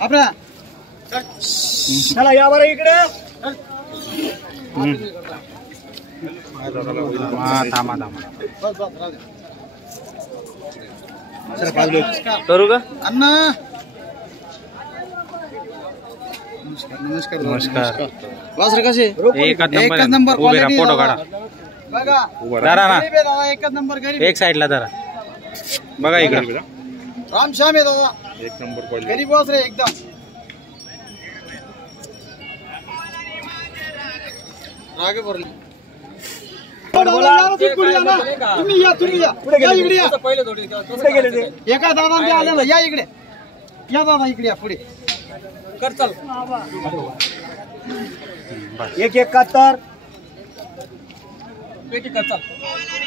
आपला चला या बरं इकडे थांबा करू का अण्णा नमस्कार वासरे कसे एकच नंबर उभे राहा फोटो काढा बघा जरा ना दादा एकच नंबर गरीब एक साइडला जरा बघा इकडे रामश्याम आहे दादा एक नंबर गरीब वासरे एकदम रागे भरले तुम्ही या पुढे इकडे या पुढे गेले ते एका दादा ते आले ना या इकडे या दादा इकडे या पुढे कर चल 171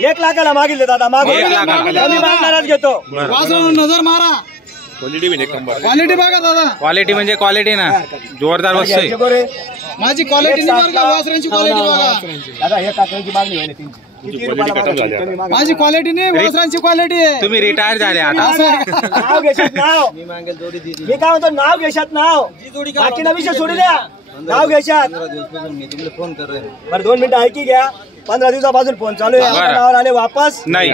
1 लाखाला मागितले दादा मागून आम्ही मागणारच घेतो वासरावर नजर मारा क्वालिटी भी एक नंबर क्वालिटी बघा दादा क्वालिटी म्हणजे क्वालिटी ना जोरदार वस्तू आहे माझी क्वालिटी नाही बघा वासरांची क्वालिटी बघा दादा हे काकांची मागणी व्हायला माझी क्वालिटी नाही वासरांची क्वालिटी आहे तुम्ही रिटायर झाले आता नाव घेशात नाव मी मागेल जोडी दिली मी काय म्हणतो नाव घेशात नाव बाकीचा विषय सोडू द्या नाव घेशात मी तुम्हाला फोन करतोय बरं 2 मिनिटं ऐकी घ्या 15 दिवसापासून फोन चालू आहे नावावर आले वापस नाही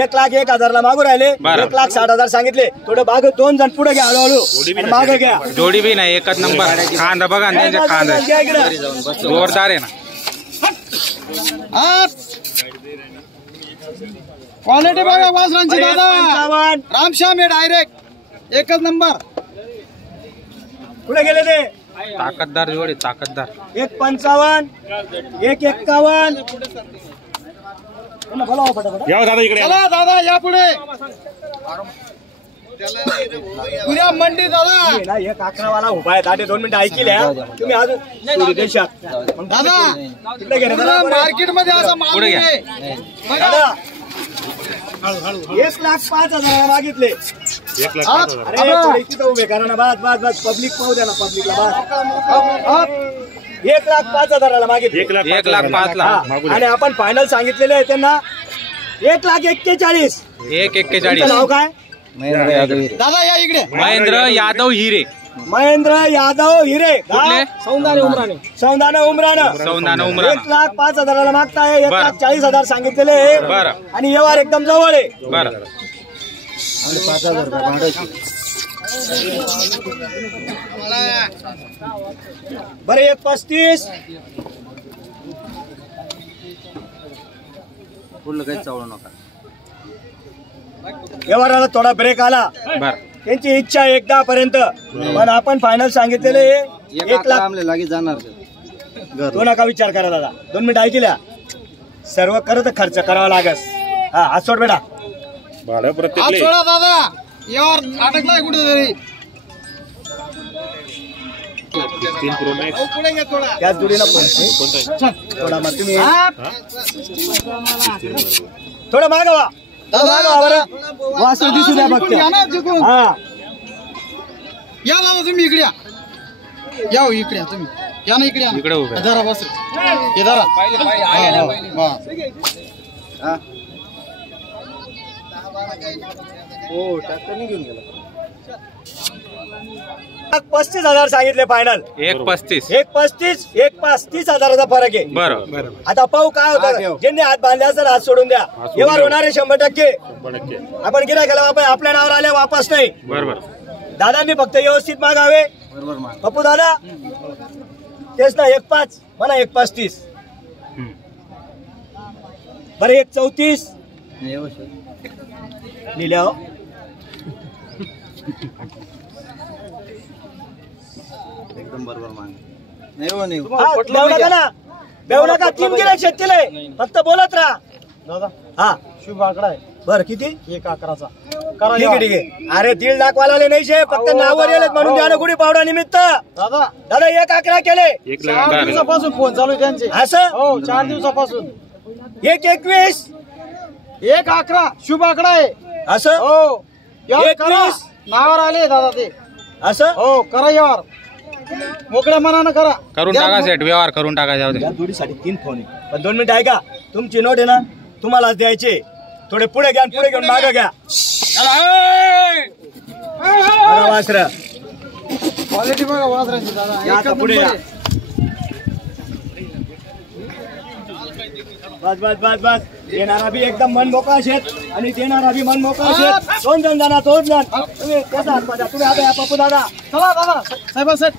1,01,000 ला मागू राहिले 1,60,000 सांगितले थोडं मागे 2 जण पुढे घ्या हळूहळू मागे घ्या जोडी बी नाही एकच नंबर खांदा बघा त्यांच्या खांदा जोरदार आहे ना क्वालिटी बघा वासरांची दादा रामश्याम आहे डायरेक्ट एकच नंबर पुढे गेले ते ताकददार जोडी ताकददार 155 151 या दादा इकडे चला दादा या पुढे पुऱ्या मंडी दादा एक 11 वाला उभा आहे दादा 2 मिनिटं ऐकले तुम्ही अजून देशात दादा तिकडे गेले दादा मार्केट मध्ये असा माल पुढे आहे दादा 1,05,000 मागितले 1,05,000 अरे तिथं उभे करा ना बस पब्लिक पाहू द्या ना पब्लिकला बस 1,05,000 मागितले 1,05,000 आणि आपण फायनल सांगितलेले आहे त्यांना 1,41,40 1,41 नाव काय दादा या इकडे महेंद्र यादव हिरे महेंद्र यादव हिरे कुठले सौंदाने उमराने 1,05,000 मागताय 1,40,000 सांगितलेले बरं आणि व्यवहार एकदम जवळ आहे बरं 5,000 रुपये बरं 1,35 पुढलं काही चावलं नका व्यवहाराला थोडा ब्रेक आला बर त्यांची इच्छा 1,10 पर्यंत पण आपण फायनल सांगितलेले 1 लाख लागी जाणार तो नका विचार करा दादा 2 मिनिटं ऐकल्या सर्व करत खर्च करावा लागस हा हात सोड बेटा भाडं प्रत्येक हात सोडा दादा यावर अटकलाय कुठेतरी 3 Pro Max पुढे घे थोडा त्याच जोडीला थोडा मग तुम्ही थोडं मागवा दादा बरं वासर दिसू द्या फक्त हा या दादा तुम्ही इकडे या इकडे या तुम्ही या ना इकडे इकडे उभे जरा बस हे जरा हो ट्रॅक्टर नाही घेऊन गेला 35,000 सांगितले फायनल 1,35 1,30,000चा फरक आहे बरं आता पाहू काय होतं ज्यांनी हात बांधले असेल हात सोडून द्या व्यवहार होणार आहे 100% आपण गिऱ्हाईकाला आपल्या नावावर आले वापस नाही बरोबर दादांनी फक्त व्यवस्थित मागावे पप्पू दादा तेच ना 1,5 म्हणा 1,35 बरं 1,34 लिहिल्या एकदम बरोबर माग नाही हो नाही बेवू नका 3 गिऱ्हाईक शेतले फक्त बोलत राहा दादा हा शुभ आकडा आहे बरं किती 1,11चा ठीक आहे अरे 1.5 लाख वालाले नाही शे फक्त नावावर येलेत म्हणून द्या ना गुढी पावडा निमित्त दादा 1,11 केले 4 दिवसापासून फोन चालू आहे त्यांचे असं हो 4 दिवसापासून 1,21 1,11 शुभ आकडा आहे असं हो 1,21 नावावर आले दादा ते असं हो करा यावर मोकळ्या मनानं करून टाका सेट व्यवहार करून टाका जाऊ दे जोडीसाठी 3 फोन आहे पण 2 मिनिटं ऐका तुमची नोट आहे ना तुम्हालाच द्यायची थोडे पुढे घ्या पुढे घेऊन मागे घ्या बघा वासर क्वालिटी बघा वासरांची दादा. या आता पुढे या. बस बस बस बस. येणारा बी एकदम मन मोकळा शेत आणि देणारा बी मन मोकळा शेत. 2 जण जाणार 2 जण. तुम्ही त्याचा हात पाजा. तुम्ही आता या पप्पू दादा. चला दादा साहेब साहेब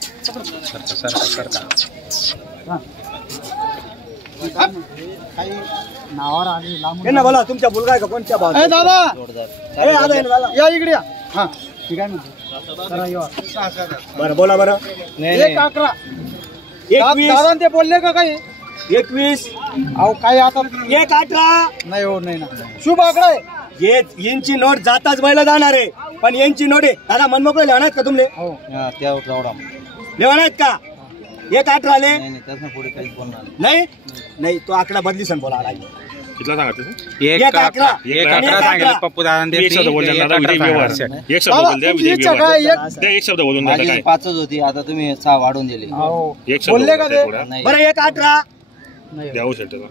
काही नावावर आली लांब. यांना बोला तुमच्या मुलगा आहे का कोणत्या भाव ए दादा या इकडे या. हा ठीक आहे ना. बरं बोला बरं. 1-11 21 दादा ते बोलले का काही 21 अहो काय आता 1-18. नाही हो नाही ना. शुभ आकडा आहे. यांची नोट जाताच महिला जाणार आहे पण यांची नोट आहे दादा मनमोकळे लिहणार का तुमले हो त्यावर जावडा लिहणार का 1-18 आले नाही त्याच्या पुढे काहीच बोलणार नाही नाही तो आकडा बदली सण बोला कितला सांगा तसं? 1-11 सांगितलं पप्पू दादा. एक शब्द बोलून द्या, उद्या व्यवहार. एक शब्द दादा बोल द्या, तुमची उद्या इच्छा व्यवहार. काय एक द्या, एक शब्द बोलून द्या. माझी काय 5च होती, आता तुम्ही 6 वाढून दिली. हो एक शब्द बोलले का बोलून ते? द्या थोडा. नाही बरं 1-18 द्या हो शेट त्याचा.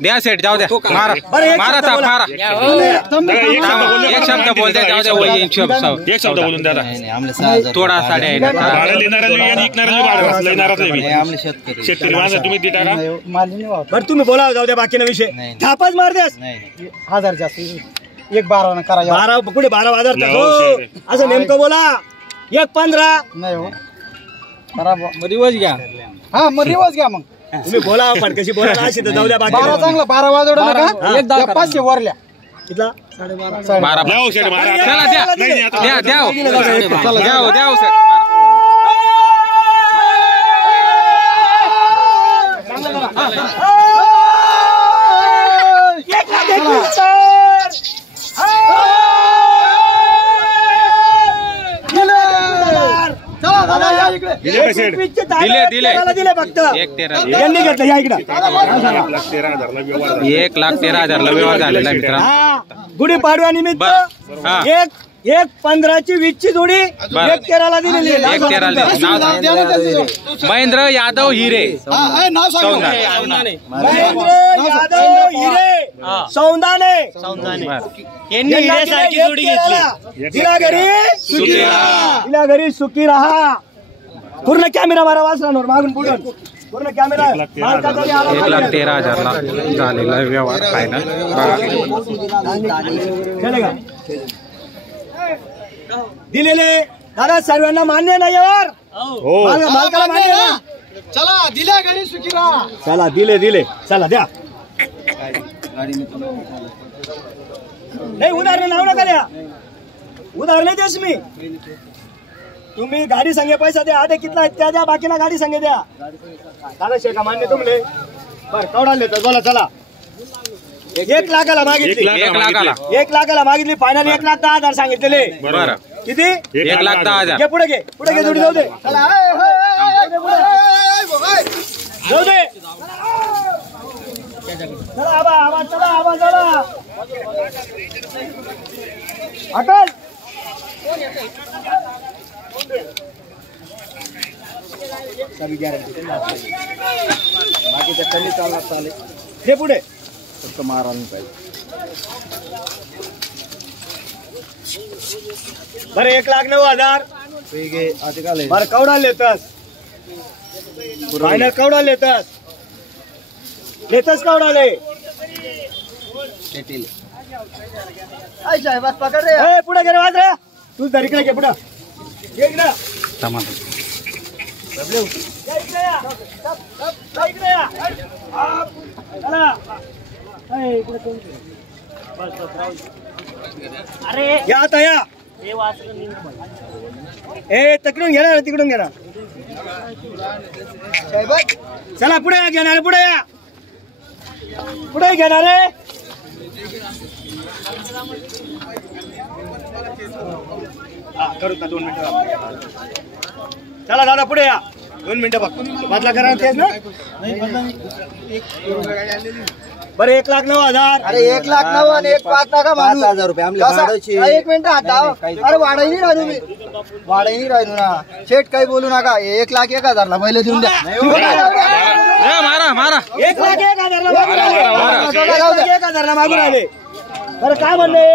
द्या सेट जाऊ द्या. मारा बरं, एक मारा शब्द ता बोला. मारा. एक शब्द बोलून द्या. एक शब्द बोलते जाऊ द्या. एक शब्द बोलून द्या आता. नाही नाही आमले 6,000 थोडा साडे आहे ना. भाडं लिहिणाऱ्याला बी आणि विकणाऱ्याला बी भाडं असलं, लिहिणारातलं बी. नाही आमले शेतकरी शेतकरी माणसं तुम्ही देता का? मालिनी वाहतो. बरं तुम्ही बोला जाऊ द्या बाकीना विषय नाही. थापच मार द्यास नाही नाही 1000 जास्त 1-12 न करा 12 कुठे 12 वाजता लावा शेर. असं नेमकं बोला 1-15 नाही हो करा रिवाज घ्या. हा मग रिवाज घ्या मग. तुम्ही बोला पण कशी बोला अशी तर जाऊ द्या 12 बाकी चांगला 12 वाजवडा का 500 वरल्या कितला 12 द्या हो शेट, मारा. चला द्या नाही, नाही, आता. द्या द्या हो. द्या हो, द्या हो सेट. चला दादा या इकडे. दिले का शेट? दिले फक्त 1-13 यांनी घेतलं या इकडं 1,13,000 ला व्यवहार झाला. 1,13,000 ला व्यवहार झालेला आहे मित्रा. हा गुढी पाडव्या निमित्त बरं. हा. 1-15ची 20ची जोडी बरं. 1-13 दिलेली आहे. 1-13 नाव द्या ना त्याचं. महेंद्र यादव हिरे हा, नाव सांगा. महेंद्र यादव हिरे सौंदाने यांनी हिरेसारखी जोडी घेतली. तिला घरी सुखी राहा. तिला घरी सुखी राहा. पूर्ण कॅमेरा मारा वासरांवर मागून पुढून पूर्ण कॅमेरा मालकाचा बी आला पाहिजे. 1,13,000 ला झालेला आहे व्यवहार फायनल. चलेगा दिलेले दादा सर्वांना मान्य नाही यावर हो मालकाला मान्य ना. चला दिल्या घरी सुखी राहा. चला दिले चला द्या नाही उदाहरण नाव नका द्या उदाहरण नाही देस मी तुम्ही गाडी संगे पैसा द्या आधे कितला आहे त्या द्या बाकीला गाडी संगे द्या दादा शेका मान्य तुमले बर कवडाले तर बोला चला 1 लाखाला मागितली 1 लाखाला 1 लाखाला मागितली फायनल 1,10,000 सांगितलेले बरं. किती 1,10,000 घे पुढे घे जोडी जाऊ दे चला जाऊ दे चला आबा चला अकल सभी गॅरंटी बाकीच्या कमी चालणार चालेल घे पुढे फक्त मारा नाही पाहिजे. बरं 1,09,000 ठीक आहे आता काय बरं कवडा लेतस फायनल कवडा लेतस कवडाले शेतील बस पकड रे. ए पुढे घे रे वाज रे तू जर इकडे घे पुढे घे इकडे तमाम. या इकडे या चला ए इकडे कोण बस राहू अरे या आता या ए तिकडून घे ना तिकडून घे ना चला पुढे घेणार पुढे घेणार रे करू का 2 मिनिटं चला दादा पुढे या 2 मिनिटं बघ बदला करा तेच ना बरं 1,09,000 अरे 1,09,000 आणि 1,05,000 नका मानू. 5,000 रुपये आमले कसं? भाड्याचे. अरे, 1 मिनिट आता अरे वाढाई नाही राहिलो मी वाढाई नाही राहिलो ना शेठ काही बोलू नका 1,01,000 ला पहिले देऊन द्या. मारा 1,01,000 ला मागून आले 1,01,000 ला मागून आले बरं काय म्हणले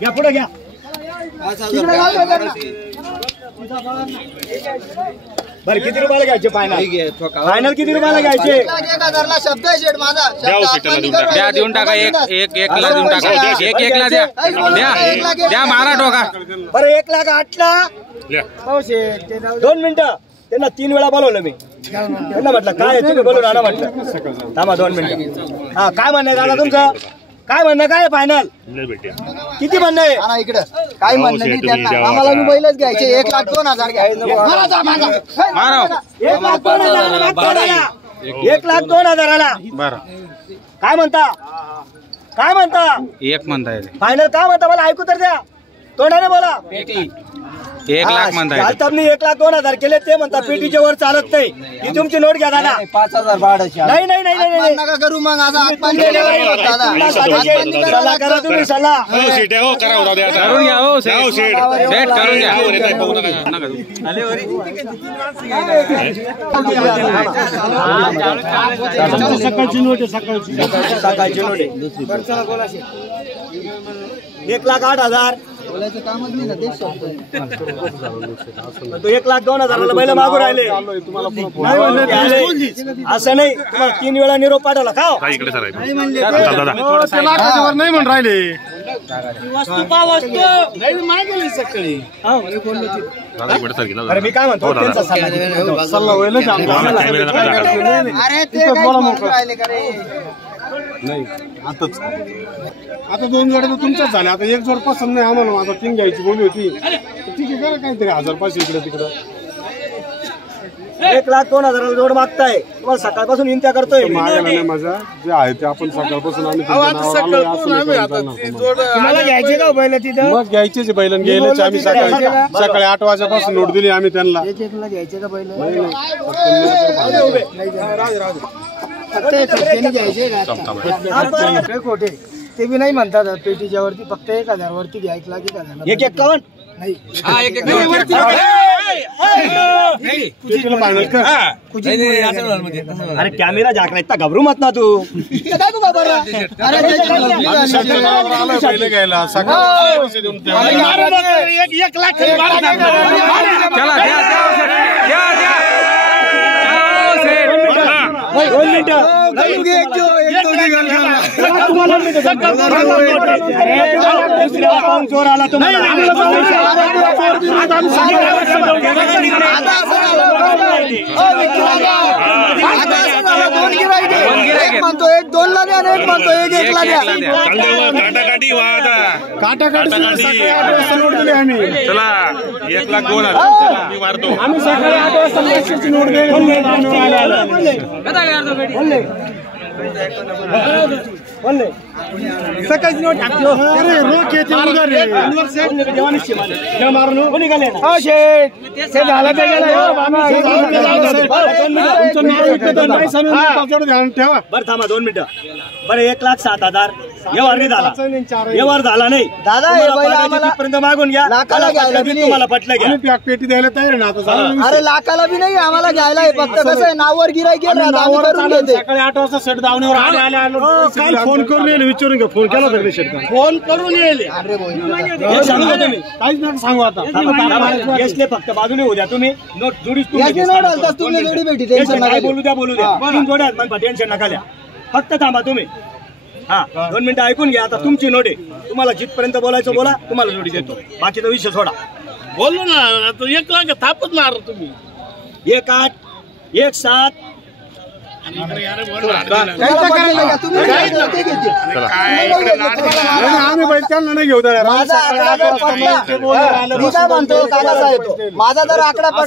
घ्या पुढे घ्या. तिकडे घाल बघा ना. बरं किती रुपयाला घ्यायचे फायनल किती रुपयाला घ्यायचे? 1,01,000 शब्द आहे शेठ माझा. शब्द द्या हो, आपण शेठाला निघत देऊन नाही. द्या देऊन टाका एक ला देऊन टाका एक ला द्या द्या मारा टोका. बरं 1,08,000 लिहा. 2 मिनिटं. त्यांना 3 वेळा बोलवलं मी. त्यांना म्हटलं काय आहे तुम्ही बोलून आणा म्हटलं. थांबा 2 मिनिटं. हा काय म्हणणं आहे दादा तुमचं? काय म्हणणं काय फायनल लय भेटूया. किती म्हणणं आहे? आणा इकडं. काय म्हणणं नाही शेठ, त्यांना. तुम्ही आम्हाला द्या. मी बैलच घ्यायचे. 1,02,000 घ्या. मारा जा, मारा. मारा. 1,02,000 1,02,000 बरं काय म्हणता? काय म्हणता? एक म्हणताय फायनल काय म्हणता मला ऐकू तर द्या. तोंडाने बोला. 1,00,000 म्हणताय. तुम्ही 1,02,000 केले ते म्हणता पेटीच्या वर चालत नाही. ही तुमची नोट घ्या दादा. 5,000 भाडं. नाही नाही नाही नाही अपमान नका करू मग. आज अपमान केलेला आहे दादा. सल्ला करा तुम्ही सल्ला. हो शेठ हो करा उराव द्या आता. करून घ्या हो द्या हो, सेट शेठ. सेट करून घ्या. हो, रे, काय पाहू नका. नका देऊ. सकाळची नोट आहे सकाळची नोट आहे. 1,08,000 बोलायचं कामच नाही ना. तेच शब्द आहे. तो 1,02,000 बैल मागू राहिले. नाही म्हणले. असं नाही तुम्हाला 3 वेळा निरोप पाठवला का? हा, इकडे सर आहे. दादा नाही म्हणून राहिले. दादा इकडे सर गेला. अरे मी काय म्हणतो त्यांचा सल्ला होईलच आमचा. अरे ते काय म्हणून राहिले का रे? आता 2 जोड्या तर तुमच्याच झाल्या. आता एक जोड पसंत नाही आम्हाला. आता 3 घ्यायची बोली होती. ठीक आहे करा काहीतरी 1,000 इकडे तिकडं. 1,02,000 जोड मागताय. तुम्हाला सकाळपासून इंत्या करतोय. मागायला नाही माझा जे आहे ते आपण सकाळपासून आम्ही तुमच्या नावावर आलोय. असं नाही चालणार आम्हाला. तुम्हाला घ्यायचे का बैल तिथं? मग घ्यायचेच बैलन घ्यायलाच आम्ही सकाळी 8 वाजल्यापासून नोट दिली आम्ही त्यांना. घ्यायचे का बैल? खोटे ते बी नाही म्हणतात पेटीच्या वरती. फक्त 1,000 वरती घ्या. 1,01,000 1,51 नाही. पेटीला फायनल कर. अरे कॅमेरा झाकला इतका घाबरू मत ना तू. काय तू बाबा? अरे आम्ही सगळ्या नावावर आलोय बैल घ्यायला. सकाळी पैसे देऊन ठेवा. चला द्या द्या द्या सेट. 2 मिनिटं. जोर आला तुम्हाला. एक म्हणतो 1,02 ला द्या आणि एक म्हणतो 1,01 ला द्या. काटाकाटी व्हा आता. काटाकाटी सकाळी 8 वाजता नोट दिली आम्ही. चला 1,02,000 मी मारतो. आम्ही सकाळी 8 वाजता पैशाची नोट दिली. सकाळची नोट अरे रोख येते उधार रे. ठेवा. बरं थांबा 2 मिनिटं. बरं 1,07,000 व्यवहार नाही झाला. व्यवहार झाला नाही. दादा, हे तुम्हाला बैल पाहिजे आम्हाला तिथपर्यंत मागून घ्या. लाखाला मला घ्यायला पटलं बी की तुम्हाला पटलं घ्या. आम्ही पेटी द्यायला तयार आहे ना. आता झाला ना विषय. अरे लाखाला बी नाही आम्हाला घ्यायला आहे. फक्त कसं आहे नावावर गिराईक गेलं आम्ही आता आम्ही नावावर करून चालू. घेते. सकाळी 8 वाजता सेट दावणीवर आले काल फोन करून येईल विचारून घ्या. फोन केला होता शेट. फोन करून येईल. अरे बोल. हे सांगू का तुम्ही? काहीच नाही सांगू आता. यशले फक्त बाजूने होऊ द्या तुम्ही. नोट जोडीच याची नोट आलताच तुम्ही जोडी भेटी. टेन्शन नका काय घेऊ. बोलू द्या. 3 जोड्या मग टेन्शन नका द्या. फक्त थांबा तुम्ही. हा 2 मिनिटं ऐकून घ्या. आता तुमची नोट आहे. तुम्हाला जिथपर्यंत बोलायचं बोला. तुम्हाला जोडी देतो. बाकीचा विषय सोडा. बोललो ना 1,00,000 थापच मार तुम्ही. 1,08 1,07 त्याला पटलं का? तुम्ही सांगितलं ते घेते. आम्ही बैल त्यांना नाही घेऊ द्या. माझा आकडा जर पटला, मी काय म्हणतो काका साहेब, माझा जर आकडा पटला